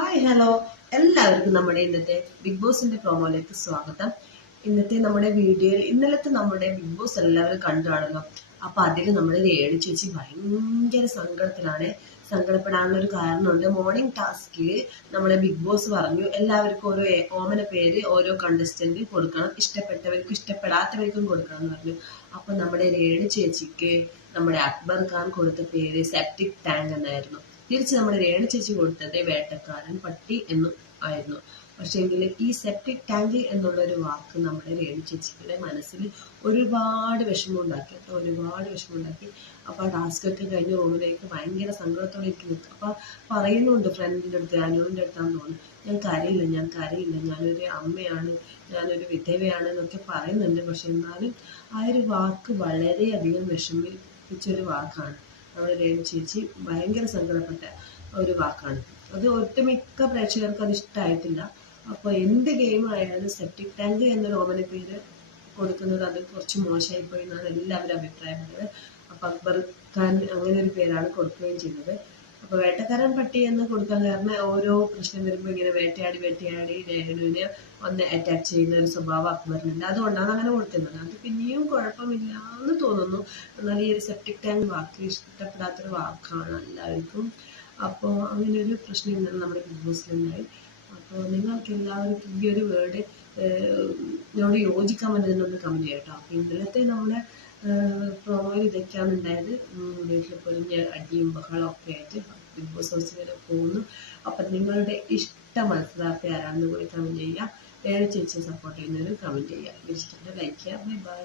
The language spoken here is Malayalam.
ഹായ് ഹലോ എല്ലാവർക്കും നമ്മുടെ ഇന്നത്തെ ബിഗ് ബോസിന്റെ പ്രോമോയിലേക്ക് സ്വാഗതം. ഇന്നത്തെ നമ്മുടെ വീഡിയോയിൽ ഇന്നലത്തെ നമ്മുടെ ബിഗ് ബോസ് എല്ലാവരും കണ്ടാണല്ലോ. അപ്പൊ അതിൽ നമ്മുടെ രേണു ചേച്ചി ഭയങ്കര സങ്കടത്തിലാണ്. സങ്കടപ്പെടാനുള്ള ഒരു കാരണമുണ്ട്. മോർണിംഗ് ടാസ്കിൽ നമ്മുടെ ബിഗ് ബോസ് പറഞ്ഞു എല്ലാവർക്കും ഓരോ ഓമന പേര് ഓരോ കണ്ടസ്റ്റന്റ് കൊടുക്കണം, ഇഷ്ടപ്പെട്ടവർക്കും ഇഷ്ടപ്പെടാത്തവർക്കും കൊടുക്കണം എന്ന് പറഞ്ഞു. അപ്പൊ നമ്മുടെ രേണു ചേച്ചിക്ക് നമ്മുടെ അക്ബർ ഖാൻ കൊടുത്ത പേര് സെപ്റ്റിക് ടാങ്ക് എന്നായിരുന്നു. തിരിച്ച് നമ്മുടെ രേണു ചേച്ചി കൊടുത്തത് വേട്ടക്കാരൻ പട്ടി എന്നും ആയിരുന്നു. പക്ഷേങ്കിൽ ഈ സെപ്റ്റിക് ടാങ്ക് എന്നുള്ള ഒരു വാക്ക് നമ്മുടെ രേണു ചേച്ചിയുടെ മനസ്സിൽ ഒരുപാട് വിഷമമുണ്ടാക്കി കേട്ടോ, ഒരുപാട് വിഷമമുണ്ടാക്കി. അപ്പൊ ആ ടാസ്ക് ഒക്കെ കഴിഞ്ഞ് റൂമിലേക്ക് ഭയങ്കര സങ്കടത്തോടെ ഇരിക്കുന്നു. അപ്പൊ പറയുന്നുണ്ട് ഫ്രണ്ടിന്റെ അടുത്ത്, അനുവിന്റെ അടുത്താന്ന് തോന്നുന്നു, ഞാൻ കരയില്ല, ഞാനൊരു അമ്മയാണ്, ഞാനൊരു വിധവയാണ് എന്നൊക്കെ പറയുന്നുണ്ട്. പക്ഷെ എന്നാലും ആ ഒരു വാക്ക് വളരെയധികം വിഷമിപ്പിച്ചൊരു വാക്കാണ്. നമ്മുടെ രേണു ചേച്ചി ഭയങ്കര സങ്കടപ്പെട്ട ഒരു വാക്കാണ്. അത് ഒട്ടുമിക്ക പ്രേക്ഷകർക്ക് അത് ഇഷ്ടമായിട്ടില്ല. അപ്പൊ എന്ത് ഗെയിം ആയാലും സെപ്റ്റിക് ടാങ്ക് എന്നൊരു ഓമന പേര് കൊടുക്കുന്നത് അത് കുറച്ച് മോശമായി പോയി എന്നാണ് എല്ലാവരും അഭിപ്രായപ്പെട്ടത്. അപ്പൊ അക്ബർ ഖാൻ അങ്ങനെ ഒരു പേരാണ് കൊടുക്കുകയും ചെയ്തത്. അപ്പൊ വേട്ടക്കാരൻ പട്ടി എന്ന് കൊടുക്കാൻ കാരണം ഓരോ പ്രശ്നം വരുമ്പോൾ ഇങ്ങനെ വേട്ടയാടി രേണുവിനെ ഒന്ന് അറ്റാക്ക് ചെയ്യുന്ന ഒരു സ്വഭാവം അക്ബറിനുണ്ട്. അതുകൊണ്ടാണ് അങ്ങനെ കൊടുക്കുന്നത്. അത് പിന്നെയും കുഴപ്പമില്ല എന്ന് തോന്നുന്നു. എന്നാൽ ഈ ഒരു സെപ്റ്റിക് ടാങ്ക് വാക്ക് ഇഷ്ടപ്പെടാത്തൊരു വാക്കാണ് എല്ലാവർക്കും. അപ്പോൾ അങ്ങനെ ഒരു പ്രശ്നം ഇന്നലെ നമ്മുടെ ബിഗ് ബോസിലുണ്ടായി. അപ്പോൾ നിങ്ങൾക്ക് എല്ലാവർക്കും ഈ ഒരു വേർഡ് നോട് യോജിക്കാൻ പറ്റുന്നൊന്ന് കമന്റ് ചെയ്യാം കേട്ടോ. അപ്പോൾ ഇന്നലത്തെ നമ്മുടെ പ്രോമോയിൽ ഇതൊക്കെയാണ് ഉണ്ടായത്. വീട്ടിൽ പൊരിഞ്ഞ അടിയും ബഹളം ഒക്കെ ആയിട്ട് ബിഗ് ബോസ് ഹൗസിൽ വരെ പോകുന്നു. അപ്പം നിങ്ങളുടെ ഇഷ്ട മത്സരാർത്ഥി ആരാണെന്ന് കൂടി കമന്റ് ചെയ്യുക. വേറെ ചേച്ചിയെ സപ്പോർട്ട് ചെയ്യുന്നവരും കമന്റ് ചെയ്യുക. ഇഷ്ടപ്പെട്ട ലൈക്ക് ചെയ്യുക. Bye bye.